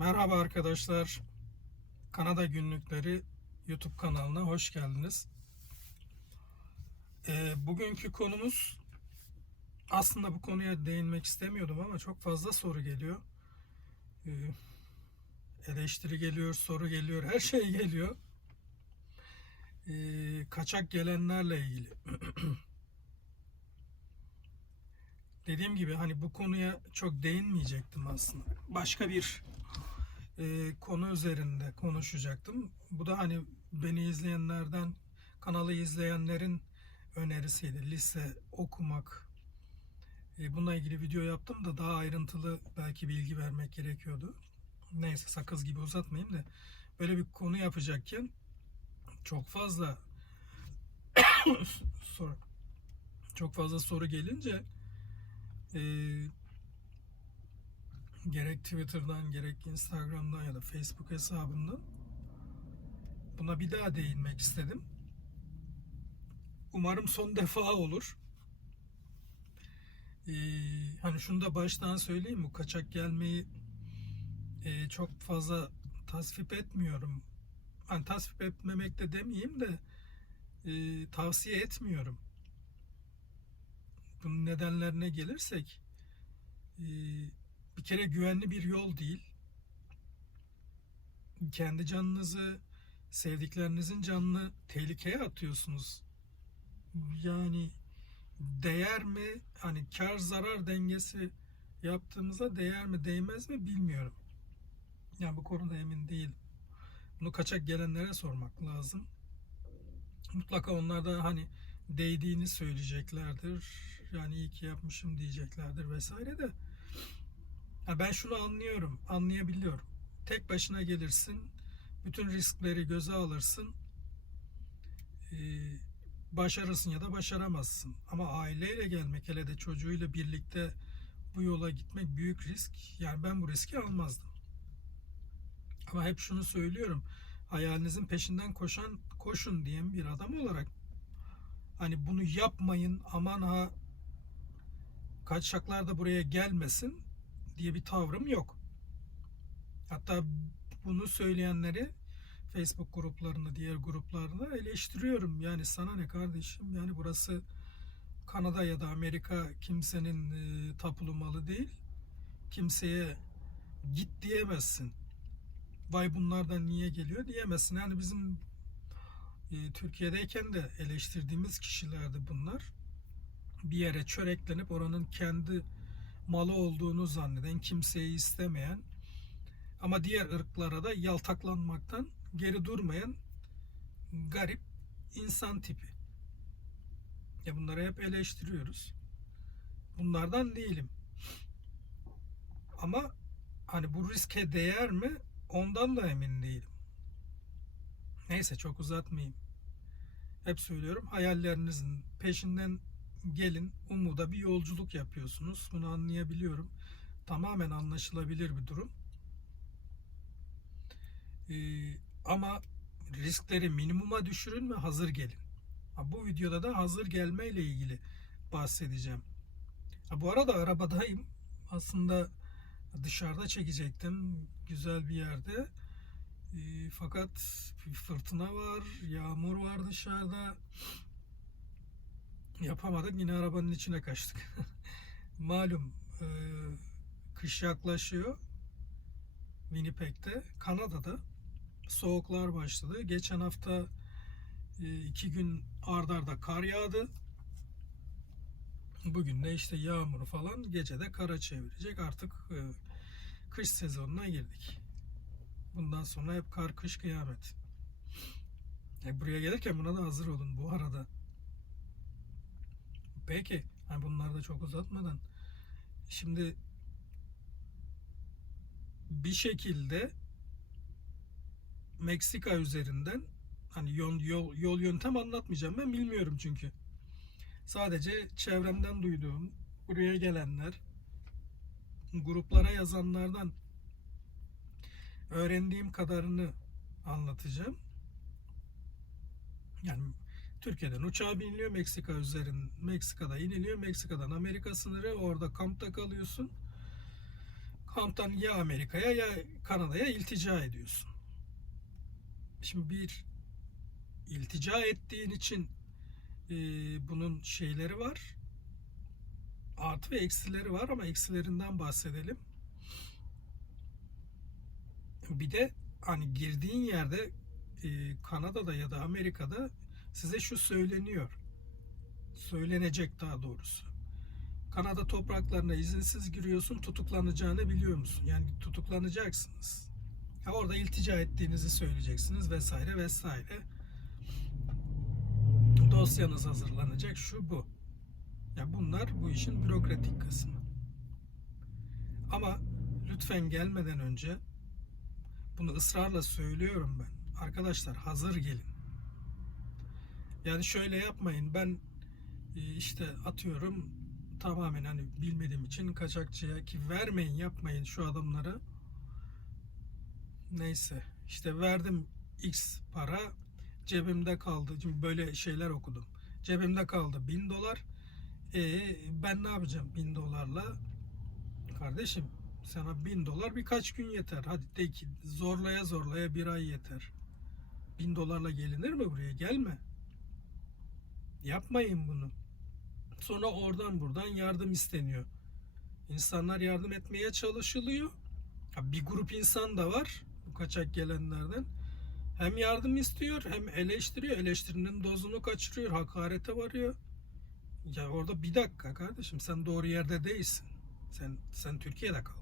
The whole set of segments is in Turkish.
Merhaba arkadaşlar. Kanada Günlükleri YouTube kanalına hoş geldiniz. Ee, bugünkü konumuz aslında bu konuya değinmek istemiyordum ama çok fazla soru geliyor. Ee, eleştiri geliyor, soru geliyor, her şey geliyor. Ee, kaçak gelenlerle ilgili. Dediğim gibi hani bu konuya çok değinmeyecektim aslında. Başka bir e, konu üzerinde konuşacaktım. Bu da hani beni izleyenlerden, kanalı izleyenlerin önerisiydi. Lise okumak. E, bununla ilgili video yaptım da daha ayrıntılı belki bilgi vermek gerekiyordu. Neyse sakız gibi uzatmayayım da böyle bir konu yapacakken çok fazla soru çok fazla soru gelince e, gerek Twitter'dan gerek Instagram'dan ya da Facebook hesabımdan buna bir daha değinmek istedim. Umarım son defa olur. Ee, hani şunu da baştan söyleyeyim bu kaçak gelmeyi e, çok fazla tasvip etmiyorum. Hani tasvip etmemek de demeyeyim de e, tavsiye etmiyorum. Bunun nedenlerine gelirsek e, bir kere güvenli bir yol değil. Kendi canınızı, sevdiklerinizin canını tehlikeye atıyorsunuz. Yani değer mi? Hani kar zarar dengesi yaptığımıza değer mi değmez mi bilmiyorum. Yani bu konuda emin değilim. Bunu kaçak gelenlere sormak lazım. Mutlaka onlar da hani değdiğini söyleyeceklerdir. Yani iyi ki yapmışım diyeceklerdir vesaire de. Ha ben şunu anlıyorum, anlayabiliyorum. Tek başına gelirsin, bütün riskleri göze alırsın. Ee, başarırsın ya da başaramazsın. Ama aileyle gelmek, hele de çocuğuyla birlikte bu yola gitmek büyük risk. Yani ben bu riski almazdım. Ama hep şunu söylüyorum. Hayalinizin peşinden koşan koşun diyen bir adam olarak hani bunu yapmayın aman ha kaçaklar da buraya gelmesin diye bir tavrım yok. Hatta bunu söyleyenleri Facebook gruplarında, diğer gruplarda eleştiriyorum. Yani sana ne kardeşim? Yani burası Kanada ya da Amerika kimsenin e, tapulu malı değil. Kimseye git diyemezsin. Vay bunlardan niye geliyor diyemezsin. Yani bizim e, Türkiye'deyken de eleştirdiğimiz kişilerdi bunlar. Bir yere çöreklenip oranın kendi malı olduğunu zanneden, kimseyi istemeyen ama diğer ırklara da yaltaklanmaktan geri durmayan garip insan tipi. Ya bunları hep eleştiriyoruz. Bunlardan değilim. Ama hani bu riske değer mi? Ondan da emin değilim. Neyse çok uzatmayayım. Hep söylüyorum hayallerinizin peşinden gelin umuda bir yolculuk yapıyorsunuz. Bunu anlayabiliyorum. Tamamen anlaşılabilir bir durum. Ee, ama riskleri minimuma düşürün ve hazır gelin. Ha, bu videoda da hazır gelme ile ilgili bahsedeceğim. Ha, bu arada arabadayım. Aslında dışarıda çekecektim. Güzel bir yerde. E, fakat fırtına var, yağmur var dışarıda. Yapamadık. Yine arabanın içine kaçtık. Malum e, kış yaklaşıyor. Winnipeg'te, Kanada'da soğuklar başladı. Geçen hafta e, iki gün ard arda kar yağdı. Bugün de işte yağmur falan gecede kara çevirecek. Artık e, kış sezonuna girdik. Bundan sonra hep kar, kış, kıyamet. E, buraya gelirken buna da hazır olun bu arada. Peki, hani bunları da çok uzatmadan. Şimdi bir şekilde Meksika üzerinden hani yol, yol, yol yöntem anlatmayacağım ben bilmiyorum çünkü. Sadece çevremden duyduğum, buraya gelenler, gruplara yazanlardan öğrendiğim kadarını anlatacağım. Yani Türkiye'den uçağa biniliyor Meksika üzerin Meksika'da iniliyor Meksika'dan Amerika sınırı orada kampta kalıyorsun kamptan ya Amerika'ya ya Kanada'ya iltica ediyorsun. Şimdi bir iltica ettiğin için e, bunun şeyleri var. Artı ve eksileri var ama eksilerinden bahsedelim. Bir de hani girdiğin yerde e, Kanada'da ya da Amerika'da size şu söyleniyor. Söylenecek daha doğrusu. Kanada topraklarına izinsiz giriyorsun tutuklanacağını biliyor musun? Yani tutuklanacaksınız. Ha, orada iltica ettiğinizi söyleyeceksiniz vesaire vesaire. Dosyanız hazırlanacak şu bu. Ya bunlar bu işin bürokratik kısmı. Ama lütfen gelmeden önce bunu ısrarla söylüyorum ben. Arkadaşlar hazır gelin. Yani şöyle yapmayın. Ben e, işte atıyorum tamamen hani bilmediğim için kaçakçıya ki vermeyin yapmayın şu adamları. Neyse işte verdim X para cebimde kaldı. Şimdi böyle şeyler okudum. Cebimde kaldı 1000 dolar. E ben ne yapacağım 1000 dolarla? Kardeşim sana 1000 dolar birkaç gün yeter. Hadi de ki zorlaya zorlaya bir ay yeter. 1000 dolarla gelinir mi buraya? Gelme. Yapmayın bunu. Sonra oradan buradan yardım isteniyor. İnsanlar yardım etmeye çalışılıyor. Bir grup insan da var bu kaçak gelenlerden. Hem yardım istiyor hem eleştiriyor. Eleştirinin dozunu kaçırıyor. Hakarete varıyor. Ya orada bir dakika kardeşim sen doğru yerde değilsin. Sen sen Türkiye'de kal.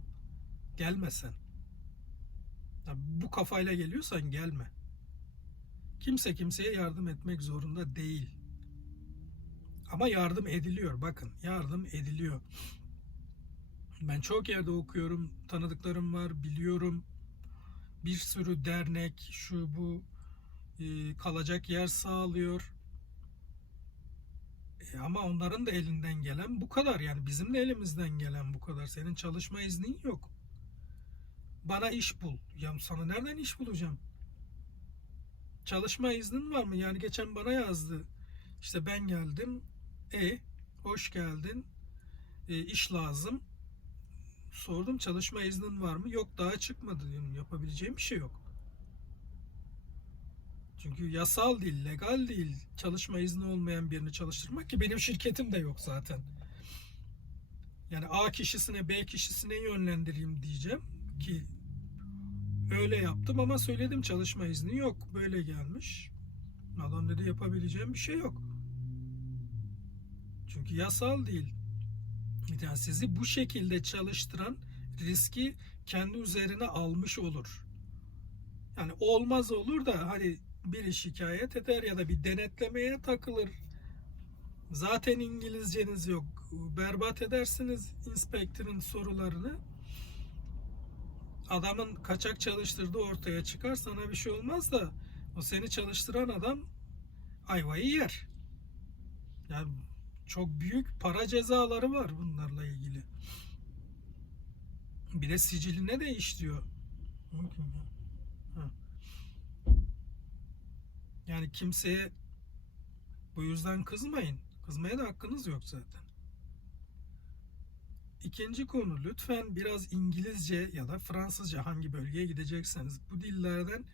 Gelme sen. Ya bu kafayla geliyorsan gelme. Kimse kimseye yardım etmek zorunda değil. Ama yardım ediliyor. Bakın yardım ediliyor. Ben çok yerde okuyorum. Tanıdıklarım var. Biliyorum. Bir sürü dernek şu bu e, kalacak yer sağlıyor. E, ama onların da elinden gelen bu kadar. Yani bizim de elimizden gelen bu kadar. Senin çalışma iznin yok. Bana iş bul. Ya sana nereden iş bulacağım? Çalışma iznin var mı? Yani geçen bana yazdı. İşte ben geldim. E hoş geldin. E, iş lazım. Sordum çalışma iznin var mı? Yok daha çıkmadı. diyorum. Yapabileceğim bir şey yok. Çünkü yasal değil, legal değil çalışma izni olmayan birini çalıştırmak ki benim şirketim de yok zaten. Yani A kişisine B kişisine yönlendireyim diyeceğim ki öyle yaptım ama söyledim çalışma izni yok. Böyle gelmiş. Adam dedi yapabileceğim bir şey yok. Çünkü yasal değil. Yani sizi bu şekilde çalıştıran riski kendi üzerine almış olur. Yani olmaz olur da hani biri şikayet eder ya da bir denetlemeye takılır. Zaten İngilizceniz yok. Berbat edersiniz inspektörün sorularını. Adamın kaçak çalıştırdığı ortaya çıkar sana bir şey olmaz da o seni çalıştıran adam ayvayı yer. Yani çok büyük para cezaları var bunlarla ilgili. Bir de siciline de işliyor. Yani kimseye bu yüzden kızmayın. Kızmaya da hakkınız yok zaten. İkinci konu lütfen biraz İngilizce ya da Fransızca hangi bölgeye gidecekseniz bu dillerden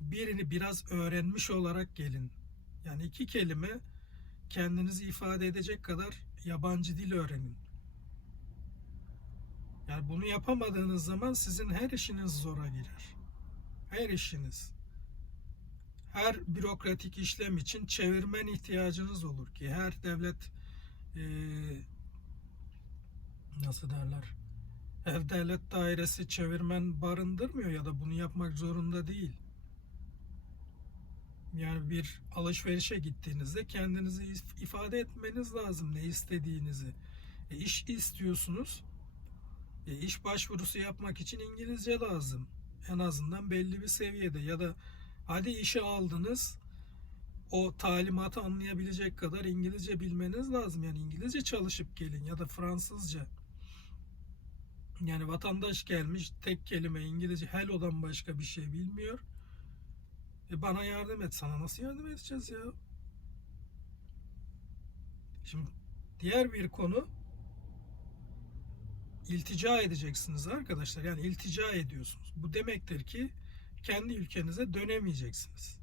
birini biraz öğrenmiş olarak gelin. Yani iki kelime kendinizi ifade edecek kadar yabancı dil öğrenin. Yani bunu yapamadığınız zaman sizin her işiniz zora girer. Her işiniz. Her bürokratik işlem için çevirmen ihtiyacınız olur ki her devlet e, nasıl derler? Her devlet dairesi çevirmen barındırmıyor ya da bunu yapmak zorunda değil. Yani bir alışverişe gittiğinizde kendinizi ifade etmeniz lazım ne istediğinizi. E, iş istiyorsunuz. E, iş başvurusu yapmak için İngilizce lazım. En azından belli bir seviyede ya da hadi işe aldınız o talimatı anlayabilecek kadar İngilizce bilmeniz lazım. Yani İngilizce çalışıp gelin ya da Fransızca. Yani vatandaş gelmiş tek kelime İngilizce hello'dan başka bir şey bilmiyor. E bana yardım et. Sana nasıl yardım edeceğiz ya? Şimdi diğer bir konu iltica edeceksiniz arkadaşlar. Yani iltica ediyorsunuz. Bu demektir ki kendi ülkenize dönemeyeceksiniz.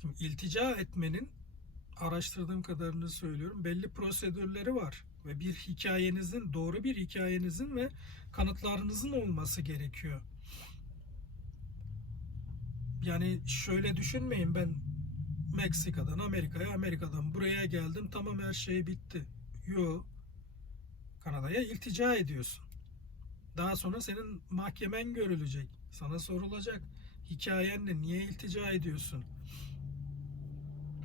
Şimdi iltica etmenin araştırdığım kadarını söylüyorum. Belli prosedürleri var ve bir hikayenizin, doğru bir hikayenizin ve kanıtlarınızın olması gerekiyor. Yani şöyle düşünmeyin ben Meksika'dan Amerika'ya, Amerika'dan buraya geldim tamam her şey bitti. Yo. Kanada'ya iltica ediyorsun. Daha sonra senin mahkemen görülecek. Sana sorulacak. Hikayen ne? Niye iltica ediyorsun?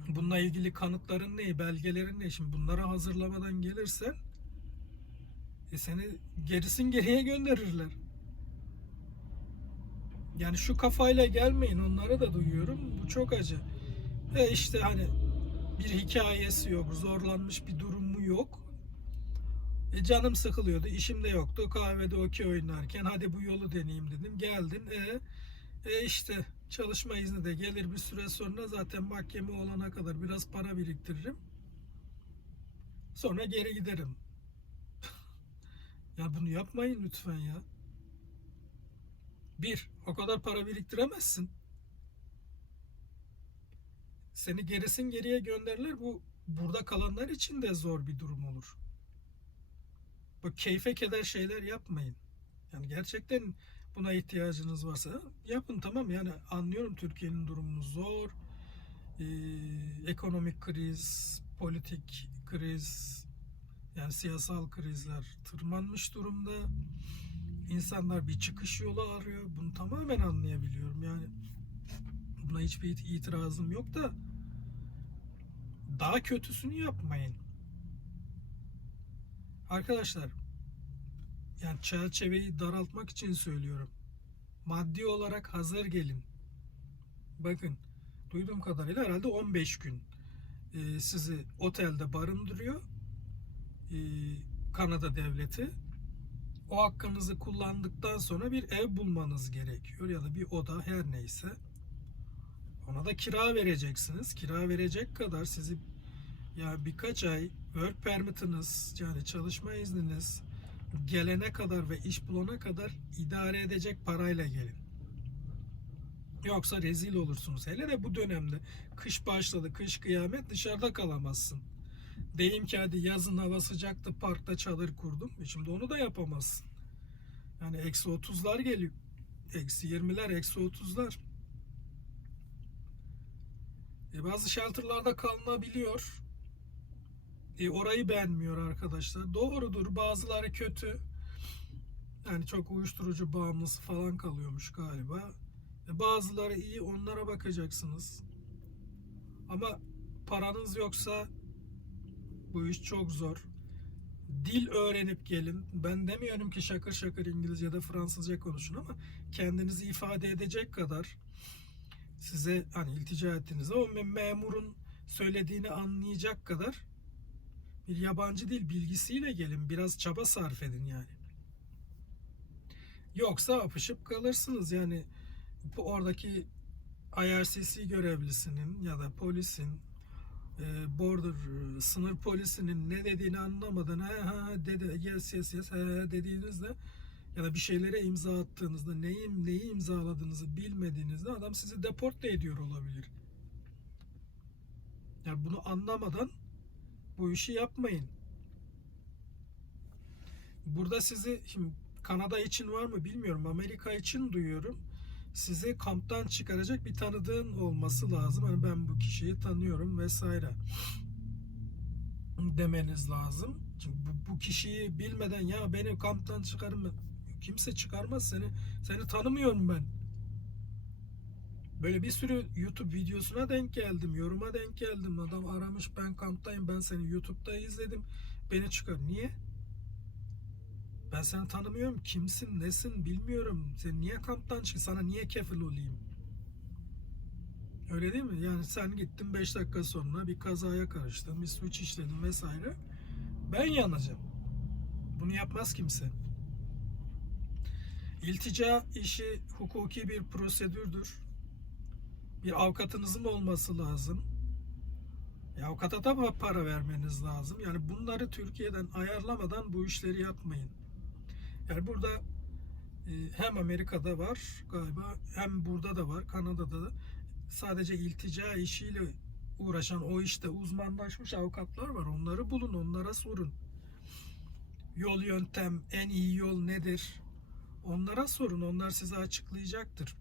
Bununla ilgili kanıtların ne? Belgelerin ne? Şimdi bunları hazırlamadan gelirsen e seni gerisin geriye gönderirler. Yani şu kafayla gelmeyin onları da duyuyorum. Bu çok acı. E işte hani bir hikayesi yok, zorlanmış bir durumu yok. E canım sıkılıyordu, işim de yoktu. Kahvede okey oynarken hadi bu yolu deneyeyim dedim. Geldin. E, e işte çalışma izni de gelir bir süre sonra zaten mahkeme olana kadar biraz para biriktiririm. Sonra geri giderim. ya bunu yapmayın lütfen ya. Bir, o kadar para biriktiremezsin. Seni gerisin geriye gönderirler. Bu burada kalanlar için de zor bir durum olur. Bu keyfe keder şeyler yapmayın. Yani gerçekten buna ihtiyacınız varsa yapın tamam yani anlıyorum Türkiye'nin durumunu zor. Ee, ekonomik kriz, politik kriz, yani siyasal krizler tırmanmış durumda. İnsanlar bir çıkış yolu arıyor. Bunu tamamen anlayabiliyorum. Yani buna hiçbir itirazım yok da daha kötüsünü yapmayın. Arkadaşlar yani çerçeveyi daraltmak için söylüyorum. Maddi olarak hazır gelin. Bakın duyduğum kadarıyla herhalde 15 gün e, sizi otelde barındırıyor. E, Kanada devleti. O hakkınızı kullandıktan sonra bir ev bulmanız gerekiyor ya da bir oda her neyse. Ona da kira vereceksiniz. Kira verecek kadar sizi ya birkaç ay work permitiniz yani çalışma izniniz gelene kadar ve iş bulana kadar idare edecek parayla gelin. Yoksa rezil olursunuz. Hele de bu dönemde kış başladı, kış kıyamet dışarıda kalamazsın. Deyim ki hadi yazın hava sıcaktı parkta çadır kurdum. E şimdi onu da yapamazsın. Yani eksi 30'lar geliyor. Eksi 20'ler, eksi 30'lar. E bazı shelterlarda kalınabiliyor. E orayı beğenmiyor arkadaşlar. Doğrudur bazıları kötü. Yani çok uyuşturucu bağımlısı falan kalıyormuş galiba. E bazıları iyi onlara bakacaksınız. Ama paranız yoksa bu iş çok zor. Dil öğrenip gelin. Ben demiyorum ki şakır şakır İngilizce ya da Fransızca konuşun ama kendinizi ifade edecek kadar size hani iltica ettiğinizde o memurun söylediğini anlayacak kadar bir yabancı dil bilgisiyle gelin. Biraz çaba sarf edin yani. Yoksa apışıp kalırsınız yani bu oradaki IRCC görevlisinin ya da polisin e, border e, sınır polisinin ne dediğini anlamadan ha ha dedi yes yes yes dediğinizde ya da bir şeylere imza attığınızda neyi neyi imzaladığınızı bilmediğinizde adam sizi deport da ediyor olabilir. Yani bunu anlamadan bu işi yapmayın. Burada sizi şimdi Kanada için var mı bilmiyorum. Amerika için duyuyorum. Sizi kamptan çıkaracak bir tanıdığın olması lazım. Hani ben bu kişiyi tanıyorum vesaire demeniz lazım. Şimdi bu, bu kişiyi bilmeden ya beni kamptan çıkarın mı? Kimse çıkarmaz seni. Seni tanımıyorum ben. Böyle bir sürü YouTube videosuna denk geldim. Yoruma denk geldim. Adam aramış ben kamptayım. Ben seni YouTube'da izledim. Beni çıkar. Niye? Ben seni tanımıyorum. Kimsin, nesin bilmiyorum. Sen niye kamptan çık? Sana niye kefil olayım? Öyle değil mi? Yani sen gittin 5 dakika sonra bir kazaya karıştın, bir suç işledin vesaire. Ben yanacağım. Bunu yapmaz kimse. İltica işi hukuki bir prosedürdür. Bir avukatınızın olması lazım. Ya avukata da pa- para vermeniz lazım. Yani bunları Türkiye'den ayarlamadan bu işleri yapmayın. Yani burada e, hem Amerika'da var galiba hem burada da var Kanada'da da sadece iltica işiyle uğraşan o işte uzmanlaşmış avukatlar var. Onları bulun, onlara sorun. Yol yöntem, en iyi yol nedir? Onlara sorun, onlar size açıklayacaktır.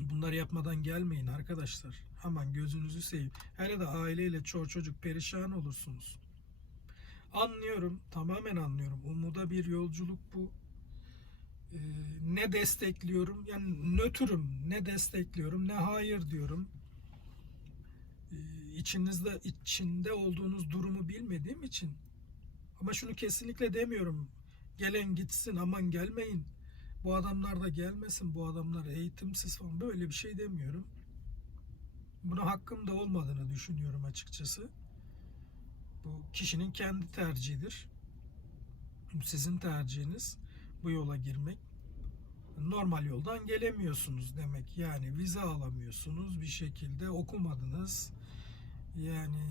Bunları yapmadan gelmeyin arkadaşlar. Aman gözünüzü seveyim. Hele de aileyle çoğu çocuk perişan olursunuz. Anlıyorum, tamamen anlıyorum. Umuda bir yolculuk bu. Ee, ne destekliyorum? Yani nötrüm. Ne destekliyorum, ne hayır diyorum. Ee, içinizde içinde olduğunuz durumu bilmediğim için. Ama şunu kesinlikle demiyorum. Gelen gitsin, aman gelmeyin. Bu adamlar da gelmesin, bu adamlar eğitimsiz falan böyle bir şey demiyorum. Buna hakkım da olmadığını düşünüyorum açıkçası. Bu kişinin kendi tercihidir. Sizin tercihiniz bu yola girmek. Normal yoldan gelemiyorsunuz demek. Yani vize alamıyorsunuz bir şekilde okumadınız. Yani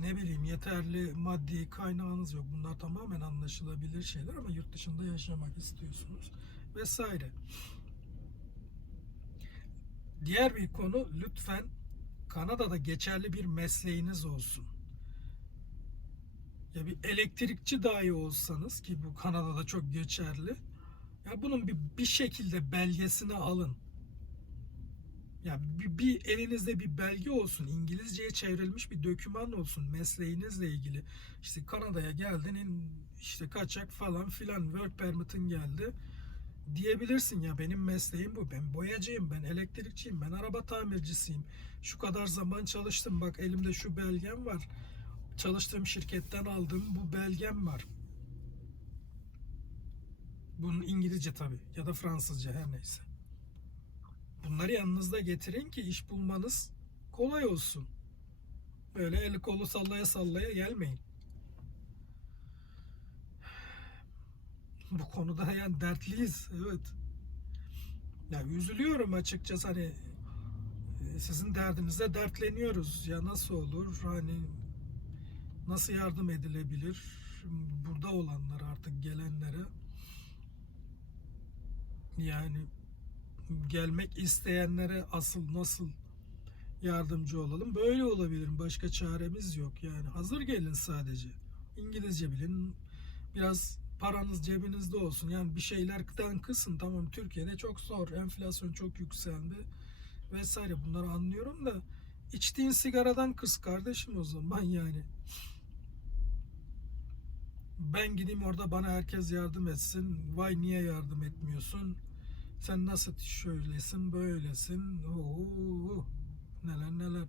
ne bileyim yeterli maddi kaynağınız yok. Bunlar tamamen anlaşılabilir şeyler ama yurt dışında yaşamak istiyorsunuz vesaire. Diğer bir konu lütfen Kanada'da geçerli bir mesleğiniz olsun. Ya bir elektrikçi dahi olsanız ki bu Kanada'da çok geçerli. Ya bunun bir, bir şekilde belgesini alın. Ya bir, bir elinizde bir belge olsun, İngilizceye çevrilmiş bir doküman olsun mesleğinizle ilgili. İşte Kanada'ya geldin, işte kaçak falan filan work permit'in geldi diyebilirsin ya benim mesleğim bu. Ben boyacıyım, ben elektrikçiyim, ben araba tamircisiyim. Şu kadar zaman çalıştım. Bak elimde şu belgem var. Çalıştığım şirketten aldığım bu belgem var. Bunun İngilizce tabii ya da Fransızca her neyse. Bunları yanınızda getirin ki iş bulmanız kolay olsun. Böyle eli kolu sallaya sallaya gelmeyin. Bu konuda yani dertliyiz. Evet. Ya üzülüyorum açıkçası hani e, sizin derdinizde dertleniyoruz. Ya nasıl olur? Hani nasıl yardım edilebilir? Burada olanlar artık gelenlere yani gelmek isteyenlere asıl nasıl yardımcı olalım? Böyle olabilir. Başka çaremiz yok yani. Hazır gelin sadece. İngilizce bilin. Biraz paranız cebinizde olsun. Yani bir şeylerden kısın. Tamam Türkiye'de çok zor. Enflasyon çok yükseldi. Vesaire bunları anlıyorum da içtiğin sigaradan kıs kardeşim o zaman yani. Ben gideyim orada bana herkes yardım etsin. Vay niye yardım etmiyorsun? Sen nasıl şöylesin, böylesin. Oo, neler neler.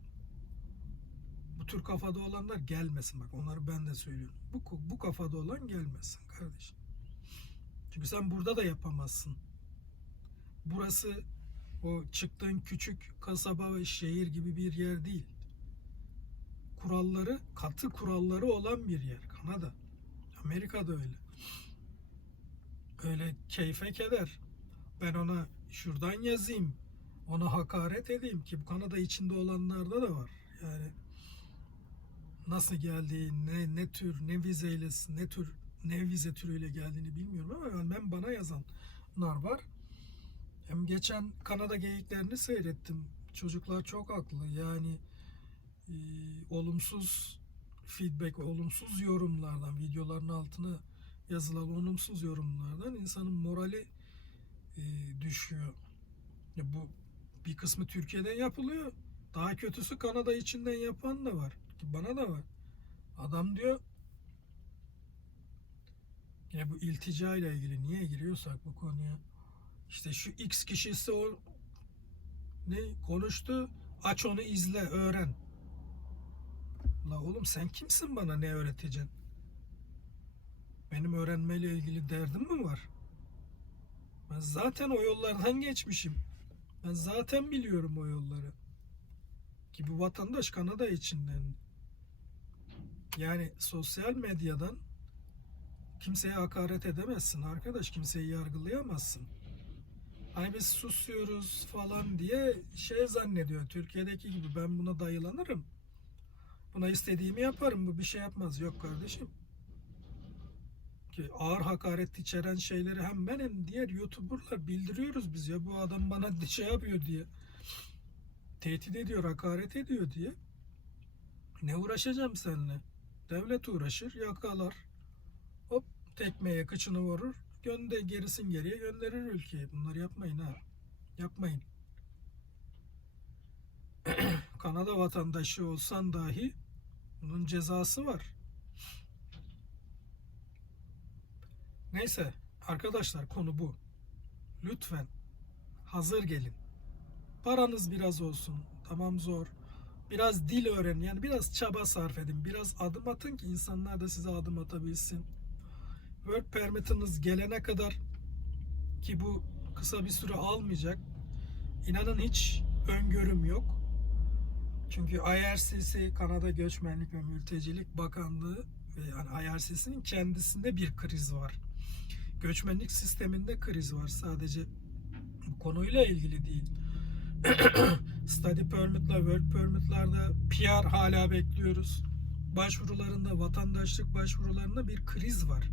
Bu tür kafada olanlar gelmesin bak. Onları ben de söylüyorum. Bu, bu kafada olan gelmesin kardeşim. Çünkü sen burada da yapamazsın. Burası o çıktığın küçük kasaba ve şehir gibi bir yer değil. Kuralları, katı kuralları olan bir yer. Kanada. Amerika'da öyle. Öyle keyfe keder. Ben ona şuradan yazayım. Ona hakaret edeyim ki bu Kanada içinde olanlarda da var. Yani nasıl geldiği, ne ne tür, ne vizeyle, ne tür, ne vize türüyle geldiğini bilmiyorum ama ben bana yazanlar var. Hem geçen Kanada geyiklerini seyrettim. Çocuklar çok haklı. Yani e, olumsuz feedback, olumsuz yorumlardan, videoların altına yazılan olumsuz yorumlardan insanın morali e, düşüyor. Ya bu bir kısmı Türkiye'den yapılıyor. Daha kötüsü Kanada içinden yapan da var. Bana da var. Adam diyor yine bu iltica ile ilgili niye giriyorsak bu konuya işte şu X kişisi o ne konuştu aç onu izle öğren. La oğlum sen kimsin bana ne öğreteceksin? Benim öğrenmeyle ilgili derdim mi var? Ben zaten o yollardan geçmişim. Ben zaten biliyorum o yolları. Ki bu vatandaş Kanada içinden. Yani sosyal medyadan kimseye hakaret edemezsin arkadaş. Kimseyi yargılayamazsın. Hani biz susuyoruz falan diye şey zannediyor. Türkiye'deki gibi ben buna dayılanırım. Buna istediğimi yaparım. Bu bir şey yapmaz. Yok kardeşim. Ki ağır hakaret içeren şeyleri hem ben hem diğer YouTuber'lar bildiriyoruz biz ya. Bu adam bana şey yapıyor diye. Tehdit ediyor, hakaret ediyor diye. Ne uğraşacağım seninle? Devlet uğraşır, yakalar. Hop tekmeye kıçını vurur. Gönder gerisin geriye gönderir ülkeyi. Bunları yapmayın ha. Yapmayın. Kanada vatandaşı olsan dahi bunun cezası var. Neyse arkadaşlar konu bu. Lütfen hazır gelin. Paranız biraz olsun. Tamam zor. Biraz dil öğrenin. Yani biraz çaba sarf edin. Biraz adım atın ki insanlar da size adım atabilsin. Work permit'iniz gelene kadar ki bu kısa bir süre almayacak. İnanın hiç öngörüm yok. Çünkü IRCC Kanada Göçmenlik ve Mültecilik Bakanlığı ve yani IRCC'nin kendisinde bir kriz var. Göçmenlik sisteminde kriz var. Sadece bu konuyla ilgili değil. Study permit'la, work permit'larda PR hala bekliyoruz. Başvurularında, vatandaşlık başvurularında bir kriz var.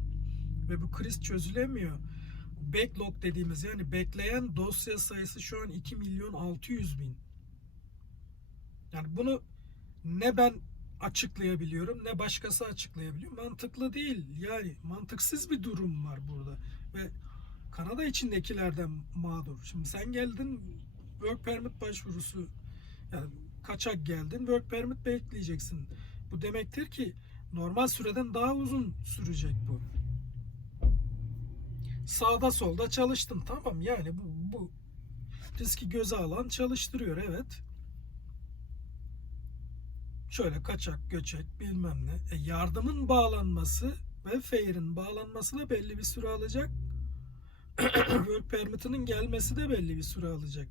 Ve bu kriz çözülemiyor. Backlog dediğimiz yani bekleyen dosya sayısı şu an 2 milyon 600 bin. Yani bunu ne ben açıklayabiliyorum ne başkası açıklayabiliyor. Mantıklı değil. Yani mantıksız bir durum var burada. Ve Kanada içindekilerden mağdur. Şimdi sen geldin work permit başvurusu yani kaçak geldin work permit bekleyeceksin. Bu demektir ki normal süreden daha uzun sürecek bu. Sağda solda çalıştın tamam yani bu, bu riski göze alan çalıştırıyor evet. Şöyle kaçak göçek bilmem ne. E yardımın bağlanması ve fair'in bağlanması da belli bir süre alacak. Work permit'inin gelmesi de belli bir süre alacak.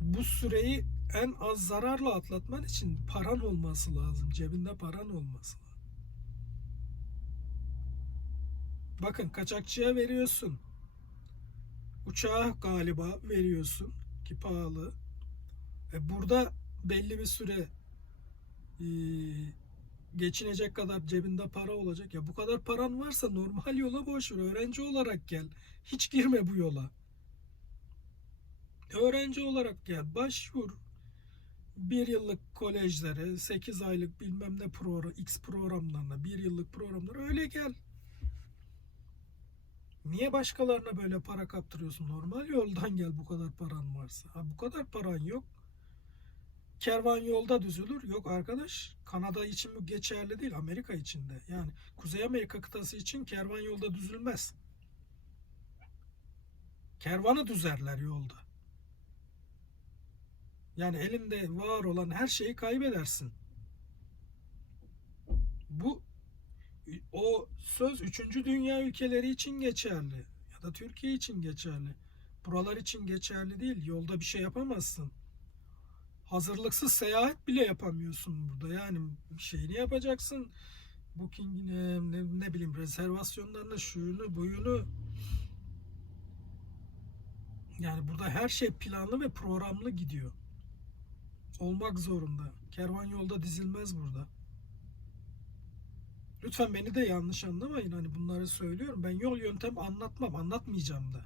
Bu süreyi en az zararla atlatman için paran olması lazım. Cebinde paran olması lazım. Bakın kaçakçıya veriyorsun. Uçağa galiba veriyorsun ki pahalı. E burada belli bir süre e, geçinecek kadar cebinde para olacak. Ya bu kadar paran varsa normal yola boş ver. Öğrenci olarak gel. Hiç girme bu yola. Öğrenci olarak gel. Başvur. Bir yıllık kolejlere, 8 aylık bilmem ne program, X programlarına, bir yıllık programlara öyle gel. Niye başkalarına böyle para kaptırıyorsun? Normal yoldan gel bu kadar paran varsa. Ha, bu kadar paran yok. Kervan yolda düzülür. Yok arkadaş Kanada için bu geçerli değil. Amerika için de. Yani Kuzey Amerika kıtası için kervan yolda düzülmez. Kervanı düzerler yolda. Yani elinde var olan her şeyi kaybedersin. Bu o söz 3. dünya ülkeleri için geçerli ya da Türkiye için geçerli. Buralar için geçerli değil. Yolda bir şey yapamazsın. Hazırlıksız seyahat bile yapamıyorsun burada. Yani şeyini yapacaksın. Booking ne, ne, bileyim rezervasyonlarını, şuyunu, buyunu. Yani burada her şey planlı ve programlı gidiyor. Olmak zorunda. Kervan yolda dizilmez burada. Lütfen beni de yanlış anlamayın. Hani bunları söylüyorum. Ben yol yöntem anlatmam, anlatmayacağım da.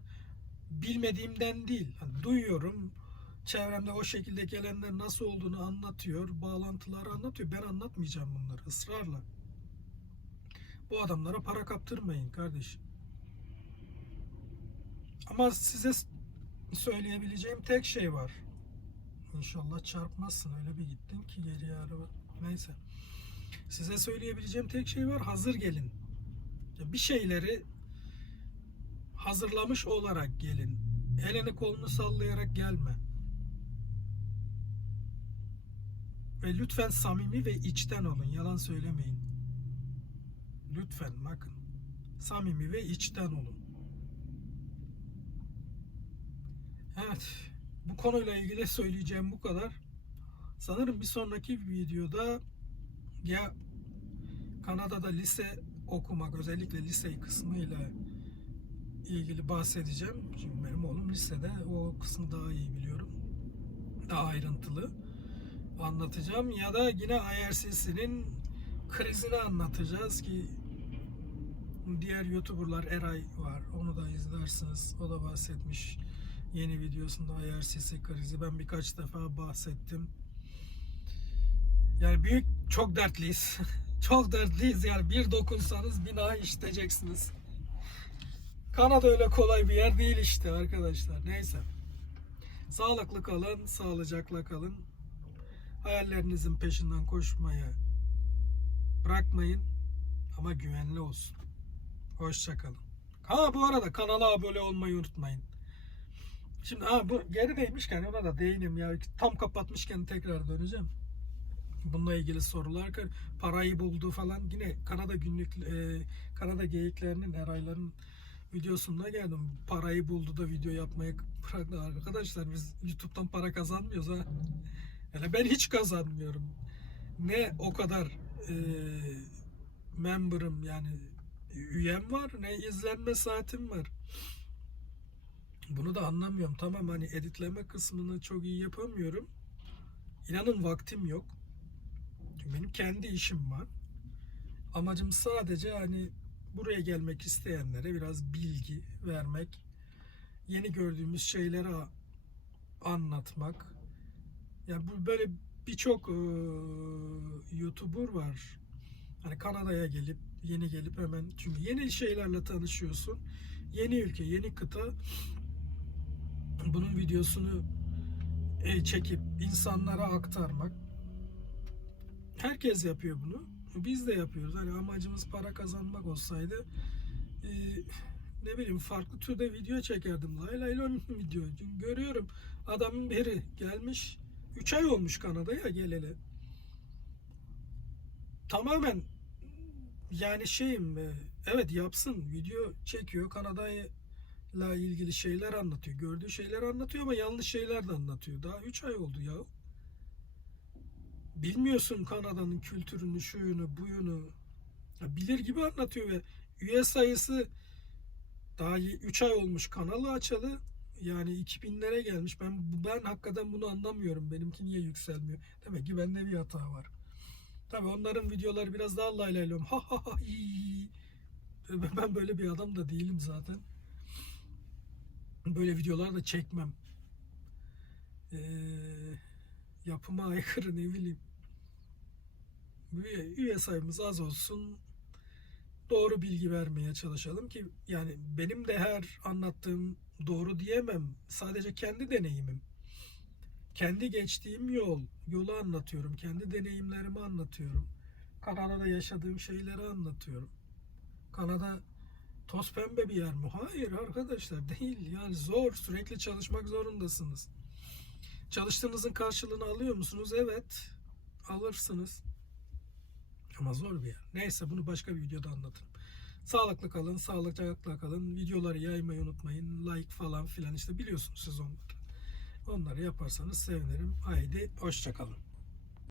Bilmediğimden değil. Hani duyuyorum. Çevremde o şekilde gelenler nasıl olduğunu anlatıyor. Bağlantıları anlatıyor. Ben anlatmayacağım bunları ısrarla. Bu adamlara para kaptırmayın kardeşim. Ama size söyleyebileceğim tek şey var. İnşallah çarpmazsın. Öyle bir gittin ki geriye araba. Neyse. Size söyleyebileceğim tek şey var. Hazır gelin. Bir şeyleri hazırlamış olarak gelin. Elini kolunu sallayarak gelme. Ve lütfen samimi ve içten olun. Yalan söylemeyin. Lütfen bakın. Samimi ve içten olun. Evet. Bu konuyla ilgili söyleyeceğim bu kadar. Sanırım bir sonraki videoda ya Kanada'da lise okumak özellikle lise kısmıyla ilgili bahsedeceğim. Çünkü benim oğlum lisede o kısmı daha iyi biliyorum. Daha ayrıntılı. anlatacağım ya da yine IRCC'nin krizini anlatacağız ki diğer YouTuber'lar Eray var. Onu da izlersiniz. O da bahsetmiş yeni videosunda IRCC krizi. Ben birkaç defa bahsettim. Yani büyük çok dertliyiz. çok dertliyiz yani bir dokunsanız bina işleyeceksiniz. Kanada öyle kolay bir yer değil işte arkadaşlar. Neyse. Sağlıklı kalın, sağlıcakla kalın. Hayallerinizin peşinden koşmaya bırakmayın ama güvenli olsun. Hoşçakalın. Ha bu arada kanala abone olmayı unutmayın. Şimdi ha bu gerideymişken ona da değinim ya. Tam kapatmışken tekrar döneceğim. Bununla ilgili sorular parayı buldu falan yine Kanada günlük e, Kanada geyiklerinin erayların videosunda geldim. Parayı buldu da video yapmayı bıraktı. Arkadaşlar biz YouTube'dan para kazanmıyoruz ha. Yani ben hiç kazanmıyorum. Ne o kadar e, member'ım yani üyem var ne izlenme saatim var. Bunu da anlamıyorum. Tamam hani editleme kısmını çok iyi yapamıyorum. İnanın vaktim yok. Benim kendi işim var. Amacım sadece hani buraya gelmek isteyenlere biraz bilgi vermek, yeni gördüğümüz şeyleri anlatmak. Yani bu böyle birçok e, YouTuber var. Hani Kanada'ya gelip yeni gelip hemen çünkü yeni şeylerle tanışıyorsun. Yeni ülke, yeni kıta. Bunun videosunu e, çekip insanlara aktarmak. Herkes yapıyor bunu. Biz de yapıyoruz. Hani amacımız para kazanmak olsaydı e, ne bileyim farklı türde video çekerdim. Lay lay lon video. Görüyorum adamın biri gelmiş 3 ay olmuş Kanada'ya geleli. Tamamen yani şeyim e, evet yapsın video çekiyor Kanada'yla ilgili şeyler anlatıyor. Gördüğü şeyler anlatıyor ama yanlış şeyler de anlatıyor. Daha 3 ay oldu ya. Bilmiyorsun Kanada'nın kültürünü, şuyunu, buyunu. Ya bilir gibi anlatıyor ve üye sayısı daha 3 ay olmuş kanalı açalı. Yani 2000'lere gelmiş. Ben ben hakikaten bunu anlamıyorum. Benimki niye yükselmiyor? Demek ki bende bir hata var. Tabii onların videoları biraz daha laylaylom. Ha ha ha. Ben böyle bir adam da değilim zaten. Böyle videolar da çekmem. Ee, yapıma aykırı ne bileyim. Üye, üye sayımız az olsun. Doğru bilgi vermeye çalışalım ki yani benim de her anlattığım doğru diyemem. Sadece kendi deneyimim. Kendi geçtiğim yol, yolu anlatıyorum. Kendi deneyimlerimi anlatıyorum. Kanada'da yaşadığım şeyleri anlatıyorum. Kanada toz pembe bir yer mi? Hayır arkadaşlar değil. Yani zor. Sürekli çalışmak zorundasınız. Çalıştığınızın karşılığını alıyor musunuz? Evet. Alırsınız. Ama zor bir yer. Neyse bunu başka bir videoda anlatırım. Sağlıklı kalın, sağlıcakla kalın. Videoları yaymayı unutmayın. Like falan filan işte biliyorsunuz siz onları. Onları yaparsanız sevinirim. Haydi hoşçakalın.